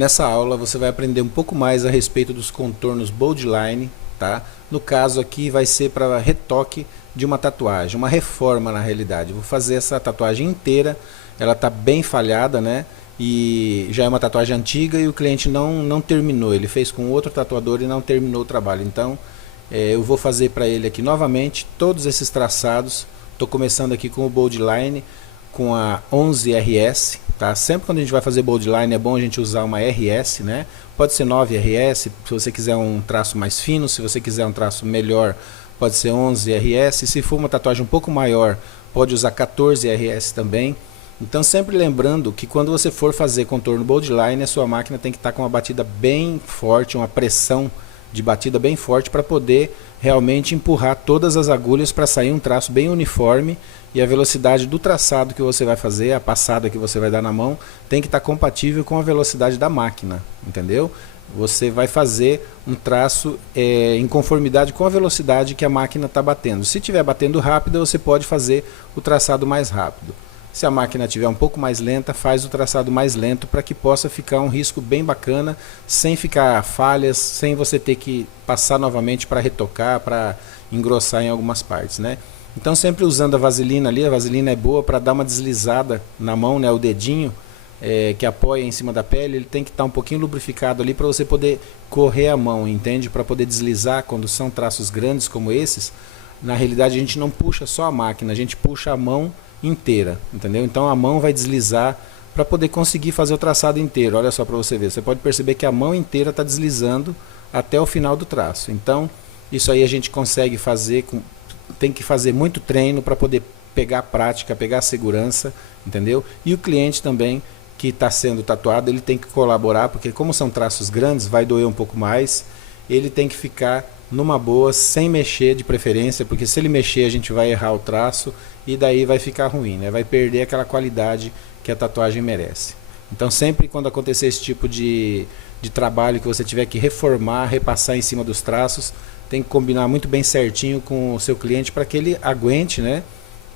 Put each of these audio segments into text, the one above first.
Nessa aula você vai aprender um pouco mais a respeito dos contornos Boldline, tá? No caso aqui vai ser para retoque de uma tatuagem, uma reforma na realidade. Vou fazer essa tatuagem inteira, ela está bem falhada, né? E já é uma tatuagem antiga e o cliente não terminou, ele fez com outro tatuador e não terminou o trabalho. Então eu vou fazer para ele aqui novamente todos esses traçados. Estou começando aqui com o Boldline, com a 11RS, tá? Sempre quando a gente vai fazer Boldline é bom a gente usar uma RS, né? Pode ser 9RS, se você quiser um traço mais fino, se você quiser um traço melhor, pode ser 11RS. Se for uma tatuagem um pouco maior, pode usar 14RS também. Então sempre lembrando que quando você for fazer contorno Boldline, a sua máquina tem que estar com uma batida bem forte, uma pressão de batida bem forte para poder realmente empurrar todas as agulhas para sair um traço bem uniforme, e a velocidade do traçado que você vai fazer, a passada que você vai dar na mão, tem que estar compatível com a velocidade da máquina, entendeu? Você vai fazer um traço em conformidade com a velocidade que a máquina está batendo. Se estiver batendo rápido, você pode fazer o traçado mais rápido. Se a máquina estiver um pouco mais lenta, faz o traçado mais lento para que possa ficar um risco bem bacana, sem ficar falhas, sem você ter que passar novamente para retocar, para engrossar em algumas partes, né? Então sempre usando a vaselina ali, a vaselina é boa para dar uma deslizada na mão, né? O dedinho que apoia em cima da pele, ele tem que estar um pouquinho lubrificado ali para você poder correr a mão, entende? Para poder deslizar quando são traços grandes como esses. Na realidade a gente não puxa só a máquina, a gente puxa a mão inteira, entendeu? Então a mão vai deslizar para poder conseguir fazer o traçado inteiro. Olha só para você ver, você pode perceber que a mão inteira está deslizando até o final do traço. Então isso aí a gente consegue fazer, tem que fazer muito treino para poder pegar a prática, pegar a segurança, entendeu? E o cliente também que está sendo tatuado, ele tem que colaborar, porque como são traços grandes, vai doer um pouco mais, ele tem que ficar numa boa, sem mexer de preferência, porque se ele mexer a gente vai errar o traço e daí vai ficar ruim, né? Vai perder aquela qualidade que a tatuagem merece. Então sempre quando acontecer esse tipo de trabalho que você tiver que reformar, repassar em cima dos traços, tem que combinar muito bem certinho com o seu cliente para que ele aguente, né?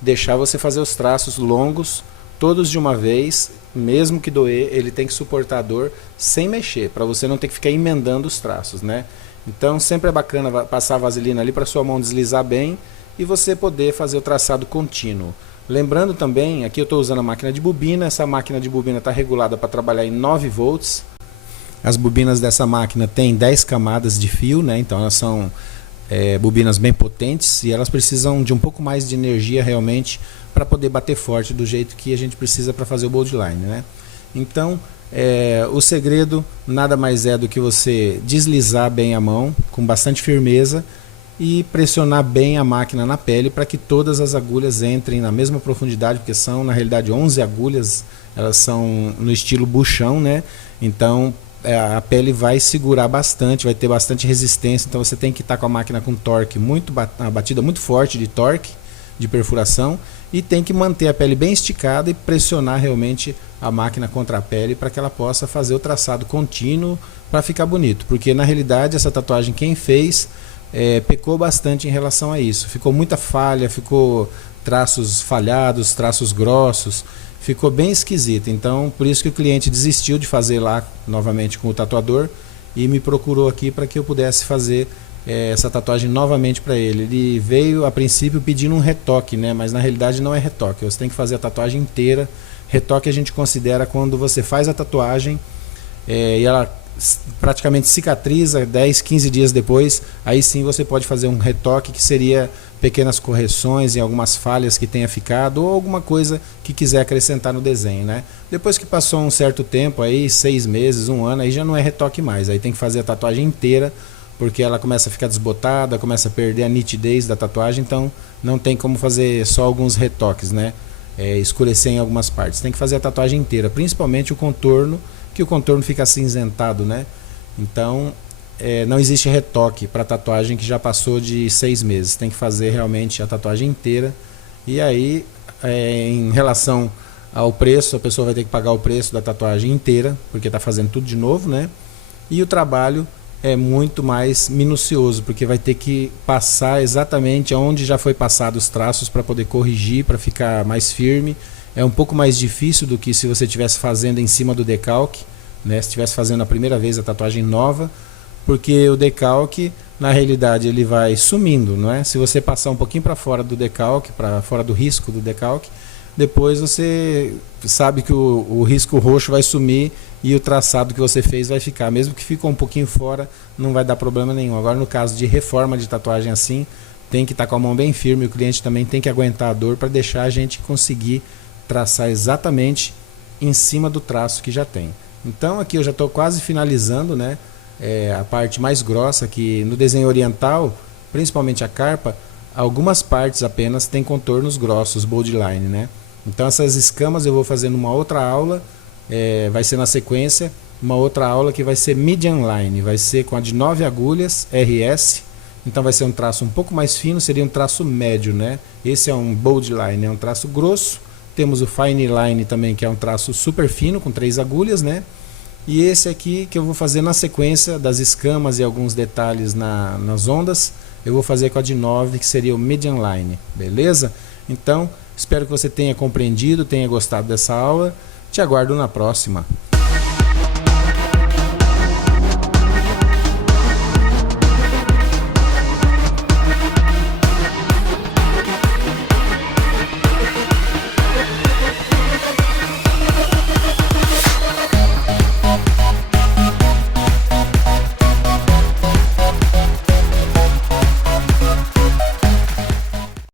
Deixar você fazer os traços longos, todos de uma vez, mesmo que doer, ele tem que suportar a dor sem mexer, para você não ter que ficar emendando os traços, né? Então sempre é bacana passar a vaselina ali para sua mão deslizar bem e você poder fazer o traçado contínuo. Lembrando também, aqui eu estou usando a máquina de bobina, essa máquina de bobina está regulada para trabalhar em 9 volts. As bobinas dessa máquina têm 10 camadas de fio, né? Então elas são bobinas bem potentes e elas precisam de um pouco mais de energia realmente para poder bater forte do jeito que a gente precisa para fazer o Boldline, né? Então o segredo nada mais é do que você deslizar bem a mão com bastante firmeza e pressionar bem a máquina na pele para que todas as agulhas entrem na mesma profundidade, porque são na realidade 11 agulhas, elas são no estilo buchão, né? Então a pele vai segurar bastante, vai ter bastante resistência, então você tem que estar com a máquina com torque uma batida muito forte de torque de perfuração, e tem que manter a pele bem esticada e pressionar realmente a máquina contra a pele para que ela possa fazer o traçado contínuo para ficar bonito, porque na realidade essa tatuagem quem fez pecou bastante em relação a isso, ficou muita falha, ficou traços falhados, traços grossos, ficou bem esquisito. Então por isso que o cliente desistiu de fazer lá novamente com o tatuador e me procurou aqui para que eu pudesse fazer essa tatuagem novamente para ele. Ele veio a princípio pedindo um retoque, né? Mas na realidade não é retoque, você tem que fazer a tatuagem inteira. Retoque a gente considera quando você faz a tatuagem e ela praticamente cicatriza 10, 15 dias depois, aí sim você pode fazer um retoque, que seria pequenas correções em algumas falhas que tenha ficado ou alguma coisa que quiser acrescentar no desenho, né? Depois que passou um certo tempo, aí 6 meses, 1 ano, aí já não é retoque mais, aí tem que fazer a tatuagem inteira, porque ela começa a ficar desbotada, começa a perder a nitidez da tatuagem, então não tem como fazer só alguns retoques, né? Escurecer em algumas partes, tem que fazer a tatuagem inteira, principalmente o contorno, que o contorno fica acinzentado, né? Então não existe retoque para tatuagem que já passou de 6 meses, tem que fazer realmente a tatuagem inteira. E aí em relação ao preço, a pessoa vai ter que pagar o preço da tatuagem inteira, porque está fazendo tudo de novo, né? E o trabalho é muito mais minucioso, porque vai ter que passar exatamente onde já foi passado os traços para poder corrigir, para ficar mais firme. É um pouco mais difícil do que se você estivesse fazendo em cima do decalque, né? Se estivesse fazendo a primeira vez a tatuagem nova, porque o decalque, na realidade, ele vai sumindo, não é? Se você passar um pouquinho para fora do decalque, para fora do risco do decalque, depois você sabe que o risco roxo vai sumir e o traçado que você fez vai ficar. Mesmo que ficou um pouquinho fora, não vai dar problema nenhum. Agora, no caso de reforma de tatuagem assim, tem que estar com a mão bem firme, o cliente também tem que aguentar a dor para deixar a gente conseguir traçar exatamente em cima do traço que já tem. Então aqui eu já estou quase finalizando, né? A parte mais grossa, que no desenho oriental, principalmente a carpa, algumas partes apenas tem contornos grossos, bold line, né? Então essas escamas eu vou fazer numa outra aula, vai ser na sequência, uma outra aula que vai ser medium line, vai ser com a de 9 agulhas, RS, então vai ser um traço um pouco mais fino, seria um traço médio, né? Esse é um bold line, é um traço grosso. Temos o fine line também, que é um traço super fino, com 3 agulhas, né? E esse aqui que eu vou fazer na sequência das escamas e alguns detalhes nas ondas, eu vou fazer com a de 9, que seria o medium line, beleza? Então, espero que você tenha compreendido, tenha gostado dessa aula. Te aguardo na próxima.